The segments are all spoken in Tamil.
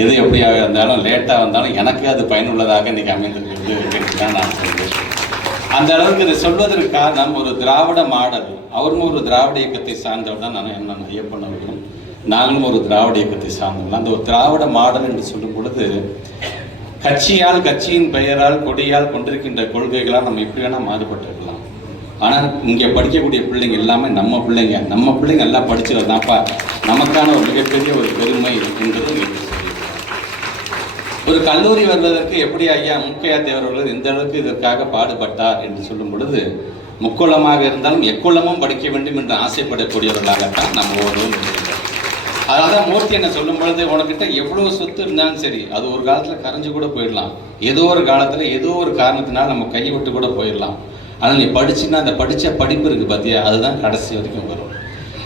எது எப்படியாக இருந்தாலும் லேட்டாக வந்தாலும் எனக்கு அது பயனுள்ளதாக இன்னைக்கு அமைந்திருக்கிறது தான் நான் சொல்கிறேன் அந்த அளவுக்கு இதை சொல்வதற்கு காரணம் ஒரு திராவிட மாடல். அவரும் ஒரு திராவிட இயக்கத்தை சார்ந்தவர் தான். நான் என்ன ஐயப்பன் அவர்களும் நாங்களும் ஒரு திராவிட இயக்கத்தை சார்ந்தவர்கள் அந்த ஒரு திராவிட மாடல் என்று சொல்லும் பொழுது கட்சியால் கட்சியின் பெயரால் கொடியால் கொண்டிருக்கின்ற கொள்கைகளால் நம்ம எப்படி வேணால் மாறுபட்டிருக்கலாம். ஆனால் இங்கே படிக்கக்கூடிய பிள்ளைங்க எல்லாமே நம்ம பிள்ளைங்க. நம்ம பிள்ளைங்க எல்லாம் படிச்சதுதான்ப்பா நமக்கான ஒரு மிகப்பெரிய ஒரு பெருமை என்பது ஒரு கல்லூரி வருவதற்கு எப்படி ஐயா முக்கையா தேவர்கள் எந்த அளவுக்கு இதற்காக பாடுபட்டார் என்று சொல்லும் பொழுது முக்குளமாக இருந்தாலும் எக்குளமும் படிக்க வேண்டும் என்று ஆசைப்படக்கூடியவர்களாகத்தான் நம்ம ஒவ்வொருவரும் இருக்கிறோம் அதனால தான் மூர்த்தி என்ன சொல்லும் பொழுது உனக்கிட்ட எவ்வளோ சொத்து இருந்தாலும் சரி அது ஒரு காலத்தில் கரைஞ்சு கூட போயிடலாம். ஏதோ ஒரு காலத்தில் ஏதோ ஒரு காரணத்தினால நம்ம கையை விட்டு கூட போயிடலாம். ஆனால் நீ படிச்சுன்னா அந்த படித்த படிப்பு இருக்குது பார்த்தியா அதுதான் கடைசி வரைக்கும் வரும்.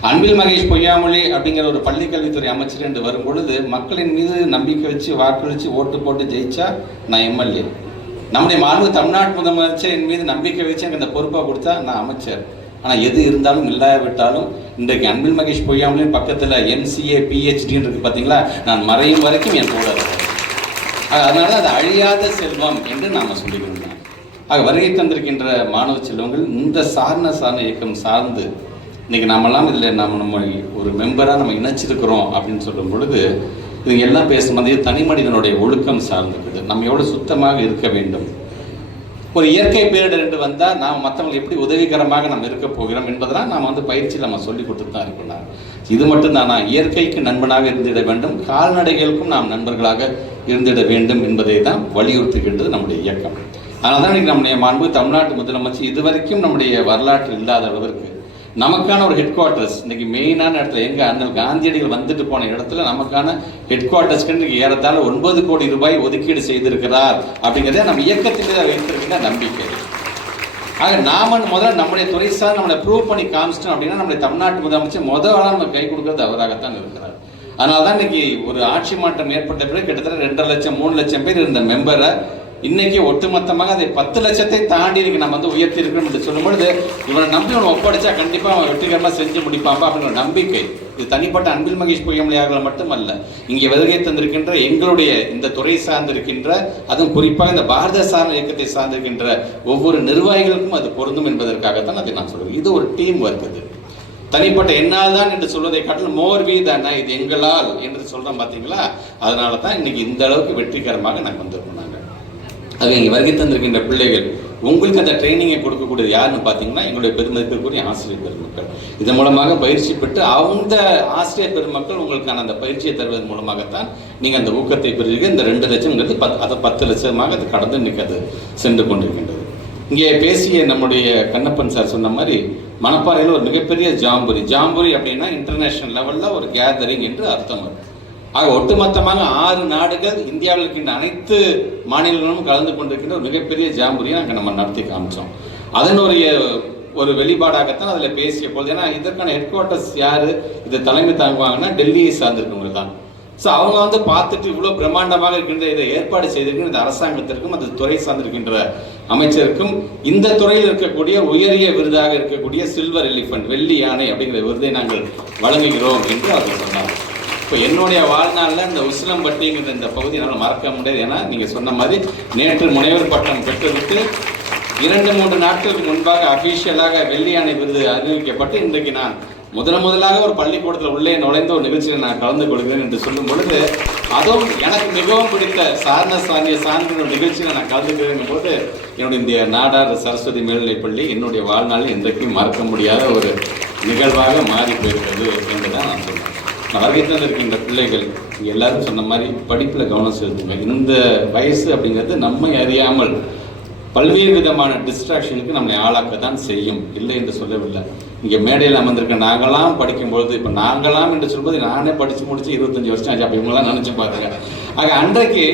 அன்பில் மகேஷ் பொய்யாமொழி அப்படிங்கிற ஒரு பள்ளிக்கல்வித்துறை அமைச்சர் என்று வரும் பொழுது மக்களின் மீது நம்பிக்கை வச்சு வாக்களித்து ஓட்டு போட்டு ஜெயிச்சா நான் எம்எல்ஏ. நம்முடைய மாண்பு தமிழ்நாட்டு முதலமைச்சர் என் மீது நம்பிக்கை வச்சு எனக்கு அந்த பொறுப்பை கொடுத்தா நான் அமைச்சர். ஆனால் எது இருந்தாலும் இல்லாவிட்டாலும் இன்றைக்கு அன்பில் மகேஷ் பொய்யாமலின் பக்கத்தில் எம்சிஏ பிஹெச்டின்னு இருக்கு பார்த்தீங்களா நான் மறையும் வரைக்கும் என் கூட இருப்பார். அதனால் அதனால அது அழியாத செல்வம் என்று நாம் சொல்லிக்கணும் ஆக வருகை தந்திருக்கின்ற மாணவ செல்வங்கள் இந்த சாரண சாரண இயக்கம் சார்ந்து இன்னைக்கு நம்மலாம் இதில் நம்ம நம்ம ஒரு மெம்பராக நம்ம இணைச்சிருக்கிறோம் அப்படின்னு சொல்லும் பொழுது இது எல்லாம் பேசும்போது தனி மனிதனுடைய ஒழுக்கம் சார்ந்திருக்குது. நம்ம எவ்வளோ சுத்தமாக இருக்க வேண்டும்? ஒரு இயற்கை பேரிடர் என்று வந்தால் நாம் மற்றவங்களுக்கு எப்படி உதவிகரமாக நம்ம இருக்க போகிறோம் என்பதெல்லாம் நாம் வந்து பயிற்சியில் நம்ம சொல்லி கொடுத்து தான் இருக்கணும். இது மட்டும்தானா? இயற்கைக்கு நண்பனாக இருந்திட வேண்டும். கால்நடைகளுக்கும் நாம் நண்பர்களாக இருந்திட வேண்டும் என்பதை தான் வலியுறுத்துகின்றது நம்முடைய இயக்கம். அதனால் தான் இன்னைக்கு நம்முடைய மாண்பு தமிழ்நாட்டு முதலமைச்சர் இதுவரைக்கும் நம்முடைய வரலாற்று இல்லாத அளவிற்கு நமக்கான ஒரு ஹெட் குவார்ட்டர்ஸ் இன்னைக்கு மெயினான இடத்துல எங்க அண்ணல் காந்தியடிகள் வந்துட்டு போன இடத்துல நமக்கான ஹெட் குவார்ட்டர்ஸ்க்கு இன்னைக்கு ஏறத்தாழ ஒன்பது கோடி ரூபாய் ஒதுக்கீடு செய்திருக்கிறார் அப்படிங்கிறத நம்ம இயக்கத்தில் வைத்திருக்கிற நம்பிக்கை. ஆக நாம முதல்ல நம்முடைய துறை சார் நம்மளை ப்ரூவ் பண்ணி காமிச்சிட்டோம் அப்படின்னா நம்முடைய தமிழ்நாட்டு முதலமைச்சர் முதல்ல நம்ம கை கொடுக்கறது அவராகத்தான் இருக்கிறார். அதனால தான் இன்னைக்கு ஒரு ஆட்சி மாற்றம் ஏற்பட்ட பிறகு கிட்டத்தட்ட ரெண்டரை லட்சம் மூணு லட்சம் பேர் இருந்த மெம்பரை இன்னைக்கு ஒட்டுமொத்தமாக அதை பத்து லட்சத்தை தாண்டி நம்ம வந்து உயர்த்தி இருக்கணும் என்று சொல்லும் பொழுது இவனை நம்பி அவனை ஒப்படைச்சா கண்டிப்பாக அவன் வெற்றிகரமாக செஞ்சு அப்படின்னு அப்படிங்கிற நம்பிக்கை. இது தனிப்பட்ட அன்பில் மகேஷ் பொய்யமொழியாளர்கள் மட்டுமல்ல இங்கே வருகை தந்திருக்கின்ற எங்களுடைய இந்த துறை சார்ந்திருக்கின்ற அதுவும் குறிப்பாக இந்த பாரத சார்ந்த இயக்கத்தை சார்ந்திருக்கின்ற ஒவ்வொரு நிர்வாகிகளுக்கும் அது பொருந்தும் என்பதற்காகத்தான் அதை நான் சொல்கிறேன் இது ஒரு டீம் ஒர்க் இது. தனிப்பட்ட என்னால் தான் என்று சொல்வதை காட்டிலும் மோர் வி தானே இது எங்களால் என்று சொல்கிறோம் பார்த்தீங்களா அதனால தான் இன்னைக்கு இந்த அளவுக்கு வெற்றிகரமாக நாங்கள் வந்திருக்கோம் அது இங்கே வருகை தந்திருக்கின்ற பிள்ளைகள் உங்களுக்கு அந்த ட்ரைனிங்கை கொடுக்கக்கூடியது யாருன்னு பார்த்தீங்கன்னா எங்களுடைய பெருமதிப்பிற்குரிய ஆசிரியர் பெருமக்கள். இதன் மூலமாக பயிற்சி பெற்று அந்த ஆசிரியர் பெருமக்கள் உங்களுக்கான அந்த பயிற்சியை தருவதன் மூலமாகத்தான் நீங்கள் அந்த ஊக்கத்தை பெறுவீர்கள். இந்த ரெண்டு லட்சம்ங்கிறது பத் அதை பத்து லட்சமாக அது கடந்து இன்னைக்கு அது சென்று கொண்டிருக்கின்றது. இங்கே பேசிய நம்முடைய கண்ணப்பன் சார் சொன்ன மாதிரி மணப்பாறையில் ஒரு மிகப்பெரிய ஜாம்புரி. ஜாம்புரி அப்படின்னா இன்டர்நேஷ்னல் லெவலில் ஒரு கேதரிங் என்று அர்த்தம் இருக்குது ஆக ஒட்டுமொத்தமாக ஆறு நாடுகள் இந்தியாவில் இருக்கின்ற அனைத்து மாநிலங்களும் கலந்து கொண்டிருக்கின்ற ஒரு மிகப்பெரிய ஜாம்புரியை நாங்கள் நம்ம நடத்தி காமிச்சோம். அதனுடைய ஒரு வெளிப்பாடாகத்தான் அதில் பேசிய பொழுது ஏன்னா இதற்கான ஹெட் குவார்ட்டர்ஸ் யார் இது தலைமை தாங்குவாங்கன்னா டெல்லியை சார்ந்திருக்கவங்க தான் ஸோ அவங்க வந்து பார்த்துட்டு இவ்வளோ பிரம்மாண்டமாக இருக்கின்ற இதை ஏற்பாடு செய்திருக்கின்ற இந்த அரசாங்கத்திற்கும் அந்த துறை சார்ந்திருக்கின்ற அமைச்சருக்கும் இந்த துறையில் இருக்கக்கூடிய உயரிய விருதாக இருக்கக்கூடிய சில்வர் எலிஃபண்ட் வெள்ளி யானை அப்படிங்கிற விருதை நாங்கள் வழங்குகிறோம் என்று அவர் சொன்னார். இப்போ என்னுடைய வாழ்நாளில் இந்த உசிலம்பட்டிங்கிற இந்த பகுதி என்னால் மறக்க முடியாது. ஏன்னா நீங்கள் சொன்ன மாதிரி நேற்று முனைவர் பட்டம் பெற்றுவிட்டு இரண்டு மூன்று நாட்களுக்கு முன்பாக அஃபீஷியலாக வெள்ளி யானை விருது அறிவிக்கப்பட்டு இன்றைக்கு நான் முதல் முதலாக ஒரு பள்ளிக்கூடத்தில் உள்ளே நுழைந்த ஒரு நிகழ்ச்சியில் நான் கலந்து கொள்கிறேன் என்று சொல்லும் பொழுது அதுவும் எனக்கு மிகவும் பிடித்த சாரண சாந்திய சார்ந்த ஒரு நிகழ்ச்சியில் நான் கலந்துக்கிறேன் போது என்னுடைய இந்த நாடார் சரஸ்வதி மேல்நிலைப் பள்ளி என்னுடைய வாழ்நாளில் இன்றைக்கும் மறக்க முடியாத ஒரு நிகழ்வாக மாறி போயிருக்கிறது என்றுதான் நான் சொல்கிறேன் ஆர்வத்தில் இருக்கின்ற பிள்ளைகள் எல்லாரும் சொன்ன மாதிரி படிப்பில் கவனம் செலுத்துங்க. இந்த வயசு அப்படிங்கிறது நம்மை அறியாமல் பல்வேறு விதமான டிஸ்ட்ராக்ஷனுக்கு நம்மளை ஆளாக்க தான் செய்யும். இல்லை என்று சொல்லவில்லை. இங்கே மேடையில் அமர்ந்திருக்க நாங்களாம் படிக்கும்பொழுது இப்போ நாங்களாம் என்று சொல்வது நானே படித்து முடித்து இருபத்தஞ்சி வருஷம் ஆச்சு. அப்போ இவங்களாம் நினச்சி பார்த்துங்க ஆக அன்றைக்கு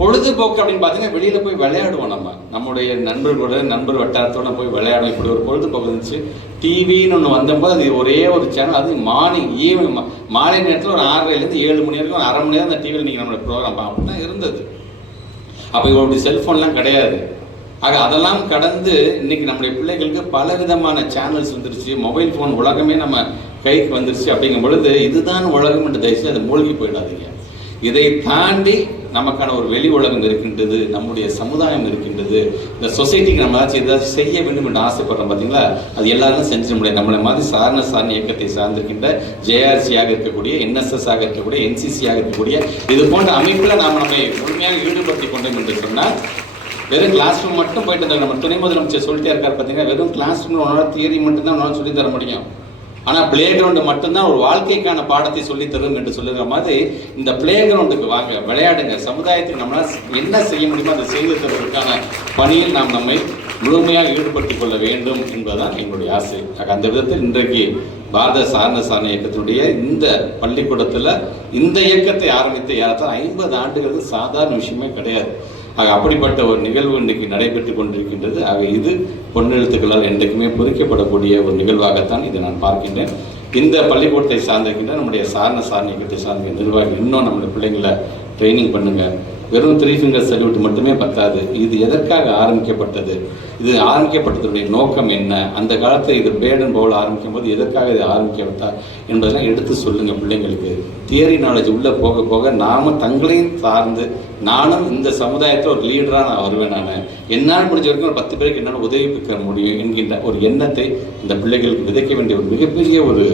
பொழுதுபோக்கு அப்படின்னு பார்த்தீங்கன்னா வெளியில் போய் விளையாடுவோம் நம்ம. நம்முடைய நண்பர்களோட நண்பர் வட்டாரத்தோட போய் விளையாடுவோம் இப்படி ஒரு பொழுதுபோக்கு இருந்துச்சு. டிவின்னு ஒன்று வந்தபோது அது ஒரே ஒரு சேனல் அது மார்னிங் ஈவினிங் மாலை நேரத்தில் ஒரு ஆறரைலேருந்து ஏழு மணி வரைக்கும் அரை மணி நேரம் அந்த டிவியில் நீங்கள் நம்மளோட ப்ரோக்ராம் அப்படி தான் இருந்தது. அப்போ இவருடைய செல்ஃபோன்லாம் கிடையாது. ஆக அதெல்லாம் கடந்து இன்னைக்கு நம்முடைய பிள்ளைகளுக்கு பல விதமான சேனல்ஸ் வந்துருச்சு. மொபைல் ஃபோன் உலகமே நம்ம கைக்கு வந்துருச்சு அப்படிங்கும் பொழுது இதுதான் உலகம் என்று தயவுசெய்து அதை மூழ்கி போயிடாதீங்க. இதை தாண்டி நமக்கான ஒரு வெளி உலகம் இருக்கின்றது நம்முடைய சமுதாயம் இருக்கின்றது இந்த சொசைட்டிக்கு நம்ம ஏதாச்சும் ஏதாச்சும் செய்ய வேண்டும் என்று ஆசைப்படுறோம் பார்த்தீங்களா அது எல்லாரும் செஞ்சிட முடியாது. நம்மளை மாதிரி சாரண சாரண இயக்கத்தை சார்ந்திருக்கின்ற ஜேஆர்சியாக இருக்கக்கூடிய என்எஸ்எஸ் ஆக இருக்கக்கூடிய என்சிசியாக இருக்கக்கூடிய இது போன்ற அமைப்பில் நாம் நம்மை முழுமையாக ஈடுபடுத்தி கொண்டோம் என்று சொன்னால் வெறும் கிளாஸ் ரூம் மட்டும் போயிட்டு இருந்தாங்க நம்ம துணை முதலமைச்சர் சொல்லிட்டே இருக்கார் பார்த்தீங்கன்னா வெறும் கிளாஸ் ரூமில் உன்னால தியரி மட்டும்தான் உன்னால சொல்லி தர முடியும். ஆனால் பிளே கிரவுண்டு மட்டும்தான் ஒரு வாழ்க்கைக்கான பாடத்தை சொல்லி தரும் என்று சொல்லுகிற மாதிரி இந்த பிளே கிரவுண்டுக்கு வாங்க விளையாடுங்க. சமுதாயத்துக்கு நம்மளால் என்ன செய்ய முடியுமோ அதை செய்து தருவதற்கான பணியில் நாம் நம்மை முழுமையாக ஈடுபடுத்திக் கொள்ள வேண்டும் என்பதுதான் எங்களுடைய ஆசை. ஆக அந்த விதத்தில் இன்றைக்கு பாரத சாரண சாரண இயக்கத்தினுடைய இந்த பள்ளிக்கூடத்தில் இந்த இயக்கத்தை ஆரம்பித்த ஏறத்தாழ ஐம்பது ஆண்டுகளுக்கு சாதாரண விஷயமே கிடையாது. ஆக அப்படிப்பட்ட ஒரு நிகழ்வு இன்றைக்கு நடைபெற்று கொண்டிருக்கின்றது. ஆக இது பொன்னெழுத்துக்களால் என்றைக்குமே பொறிக்கப்படக்கூடிய ஒரு நிகழ்வாகத்தான் இதை நான் பார்க்கின்றேன். இந்த பள்ளிக்கூடத்தை சார்ந்திருக்கின்ற நம்முடைய சாரண சாரண இயக்கத்தை சார்ந்த நிர்வாகிகள் இன்னும் நம்முடைய பிள்ளைங்களை ட்ரைனிங் பண்ணுங்க. வெறும் த்ரீ ஃபிங்கர் சல்யூட் மட்டுமே பத்தாது. இது எதற்காக ஆரம்பிக்கப்பட்டது? இது ஆரம்பிக்கப்பட்டதுடைய நோக்கம் என்ன? அந்த காலத்தில் இது பேடன் பவுல் ஆரம்பிக்கும் போது எதற்காக இது ஆரம்பிக்கப்பட்டா என்பதெல்லாம் எடுத்து சொல்லுங்கள் பிள்ளைங்களுக்கு. தியரி நாலேஜ் உள்ளே போக போக நாம் தங்களையும் சார்ந்து நானும் இந்த சமுதாயத்தில் ஒரு லீடராக நான் வருவேன் நான். என்னால் முடிஞ்ச வரைக்கும் ஒரு பத்து பேருக்கு என்னால் உதவி முடியும் என்கின்ற ஒரு எண்ணத்தை இந்த பிள்ளைகளுக்கு விதைக்க வேண்டிய ஒரு மிகப்பெரிய ஒரு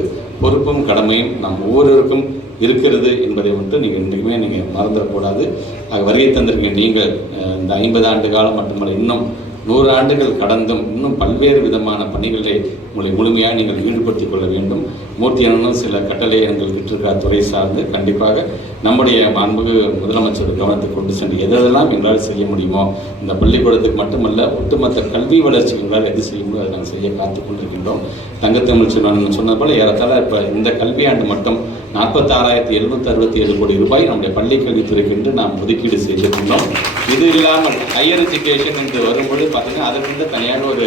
பொறுப்பும் கடமையும் நம் ஒவ்வொருவருக்கும் இருக்கிறது என்பதை மட்டும் நீங்கள் இன்றைக்குமே நீங்கள் மறந்துடக்கூடாது ஆக வருகை தந்திருக்க நீங்கள் இந்த ஐம்பது ஆண்டு காலம் மட்டுமல்ல இன்னும் நூறு ஆண்டுகள் கடந்தும் இன்னும் பல்வேறு விதமான பணிகளை உங்களை முழுமையாக நீங்கள் ஈடுபடுத்திக் கொள்ள வேண்டும். மூர்த்தி அண்ணனும் சில கட்டளை எங்களுக்கு இருக்கார் துறை சார்ந்து. கண்டிப்பாக நம்முடைய மாண்புகு முதலமைச்சர் கவனத்துக்கு கொண்டு சென்று எதெல்லாம் எங்களால் செய்ய முடியுமோ இந்த பள்ளிக்கூடத்துக்கு மட்டுமல்ல ஒட்டுமொத்த கல்வி வளர்ச்சி எங்களால் எது செய்ய முடியும் அதை நாங்கள் செய்ய காத்து கொண்டிருக்கின்றோம். தங்கத்தமிழ் சொன்ன சொன்னது போல ஏறத்தாழ இப்போ இந்த கல்வியாண்டு மட்டும் நாற்பத்தாறாயிரத்தி எழுநூத்தி அறுபத்தி ஏழு கோடி ரூபாய் நம்முடைய பள்ளி கல்வித்துறைக்கு என்று நாம் ஒதுக்கீடு செய்திருக்கின்றோம். இது இல்லாமல் ஹையர் எஜுகேஷன் என்று வரும்பொழுது பார்த்தீங்கன்னா அதற்கு தனியான ஒரு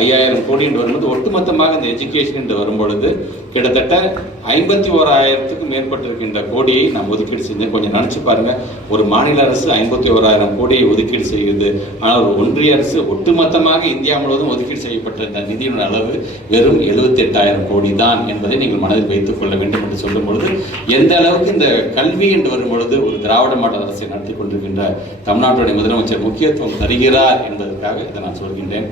ஐயாயிரம் கோடி என்று வரும்போது ஒட்டுமொத்தமாக இந்த எஜுகேஷன் என்று வரும்பொழுது கிட்டத்தட்ட ஐம்பத்தி ஓராயிரத்துக்கும் மேற்பட்டிருக்கின்ற கோடியை நாம் ஒதுக்கீடு செஞ்சேன் கொஞ்சம் நினச்சி பாருங்க. ஒரு மாநில அரசு ஐம்பத்தி ஓராயிரம் கோடியை ஒதுக்கீடு செய்யுது. ஆனால் ஒரு ஒன்றிய அரசு ஒட்டுமொத்தமாக இந்தியா முழுவதும் ஒதுக்கீடு செய்யப்பட்ட இந்த நிதியின் அளவு வெறும் எழுபத்தி எட்டாயிரம் கோடி தான் என்பதை நீங்கள் மனதில் வைத்துக் கொள்ள வேண்டும் என்று சொல்லும் பொழுது எந்த அளவுக்கு இந்த கல்வி என்று வரும் பொழுது ஒரு திராவிட மாடல் அரசை நடத்தி கொண்டிருக்கின்ற தமிழ்நாட்டுடைய முதலமைச்சர் முக்கியத்துவம் தருகிறார் என்பதற்காக இதை நான் சொல்கின்றேன்.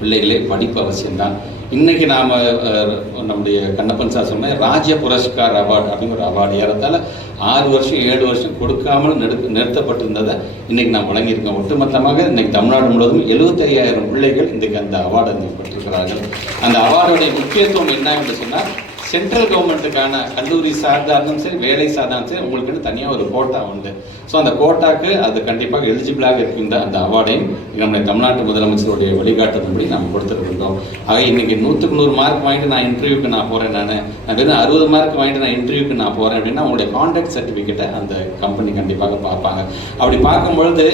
பிள்ளைகளே படிப்பு அவசியம்தான் இன்றைக்கி நாம் நம்முடைய கண்ணப்பன் சார் சொன்ன ராஜ்ய புரஸ்கார் அவார்டு அப்படிங்கிற ஒரு அவார்டு ஏறத்தால் ஆறு வருஷம் ஏழு வருஷம் கொடுக்காமல் நெடு நிறுத்தப்பட்டிருந்ததை இன்றைக்கி நான் வழங்கியிருக்கேன் ஒட்டுமொத்தமாக இன்றைக்கி தமிழ்நாடு முழுவதும் எழுபத்தையாயிரம் பிள்ளைகள் இன்றைக்கு அந்த அவார்டு பெற்றிருக்கிறார்கள். அந்த அவார்டுடைய முக்கியத்துவம் என்ன என்று சொன்னால் சென்ட்ரல் கவர்மெண்ட்டுக்கான கல்லூரி சார்ந்தாலும் சரி வேலை சார்ந்தாலும் சரி உங்களுக்குன்னு தனியாக ஒரு கோட்டா உண்டு. ஸோ அந்த கோட்டாக்கு அது கண்டிப்பாக எலிஜிபிளாக இருக்கின்ற அந்த அவார்டையும் நம்முடைய தமிழ்நாட்டு முதலமைச்சருடைய வழிகாட்டுதன்படி நாம் கொடுத்துருக்கின்றோம். ஆக இன்னைக்கு நூற்றுக்கு நூறு மார்க் வாங்கிட்டு நான் இன்டர்வியூக்கு நான் போகிறேன் நான். நான் வெறும் அறுபது மார்க் வாங்கிட்டு நான் இன்டர்வியூக்கு நான் போகிறேன் அப்படின்னா உங்களுடைய கான்டாக்ட் சர்டிஃபிகேட்டை அந்த கம்பெனி கண்டிப்பாக பார்ப்பாங்க. அப்படி பார்க்கும்பொழுது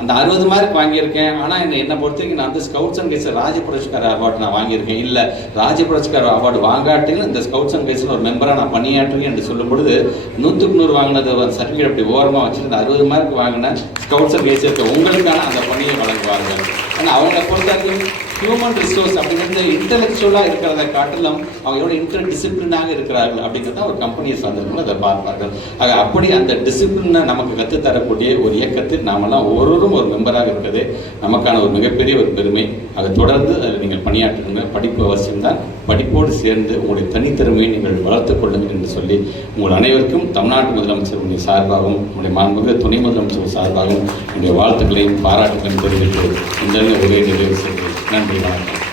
அந்த அறுபது மார்க் வாங்கியிருக்கேன். ஆனால் என்ன என்னை பொறுத்த வரைக்கும் நான் வந்து scouts and guides Raja புரட்சிக்கார award நான் வாங்கியிருக்கேன். இல்லை ராஜ புரட்சிக்கார அவார்டு வாங்காட்டிலும் இந்த ஸ்கவுட்ஸ் அண்ட் கைட்ஸில் ஒரு மெம்பராக நான் பணியாற்றுவேன் என்று சொல்லும் பொழுது நூற்றுக்கு நூறு வாங்கினது சர்டிஃபிகேட் அப்படி ஓரமாக வச்சுட்டு இந்த அறுபது மார்க் வாங்கின ஸ்கவுட்ஸ் அண்ட் கைட்ஸ் இருக்க உங்களுக்கான அந்த பணியை வழங்குவார்கள். ஆனால் அவங்கள பொறுத்த வரைக்கும் ஹியூமன் ரிசோர்ஸ் அப்படிங்கிறது இன்டெலெக்சுவலாக இருக்கிறத காட்டிலும் அவங்க எவ்வளோ இன்டர் டிசிப்ளினாக இருக்கிறார்கள் அப்படிங்கிறத ஒரு கம்பெனியை சார்ந்தவர்கள் அதை பார்ப்பார்கள். ஆக அப்படி அந்த டிசிப்ளினை நமக்கு கற்றுத்தரக்கூடிய ஒரு இயக்கத்தில் நாமெல்லாம் ஒவ்வொருவரும் ஒரு மெம்பராக இருக்கிறது நமக்கான ஒரு மிகப்பெரிய ஒரு பெருமை. அதை தொடர்ந்து அதில் நீங்கள் பணியாற்றுங்க படிப்பு அவசியம்தான். படிப்போடு சேர்ந்து உங்களுடைய தனித்திறமையை நீங்கள் வளர்த்துக் கொள்ளுங்கள் என்று சொல்லி உங்கள் அனைவருக்கும் தமிழ்நாட்டு முதலமைச்சர் உடைய சார்பாகவும் உங்களுடைய மாண்புமிகு துணை முதலமைச்சர் சார்பாகவும் என்னுடைய வாழ்த்துக்களையும் பாராட்டுகளையும் தெரிவித்து இந்த உரையை நிறைவு செய்கிறேன். நன்றி. Thank you.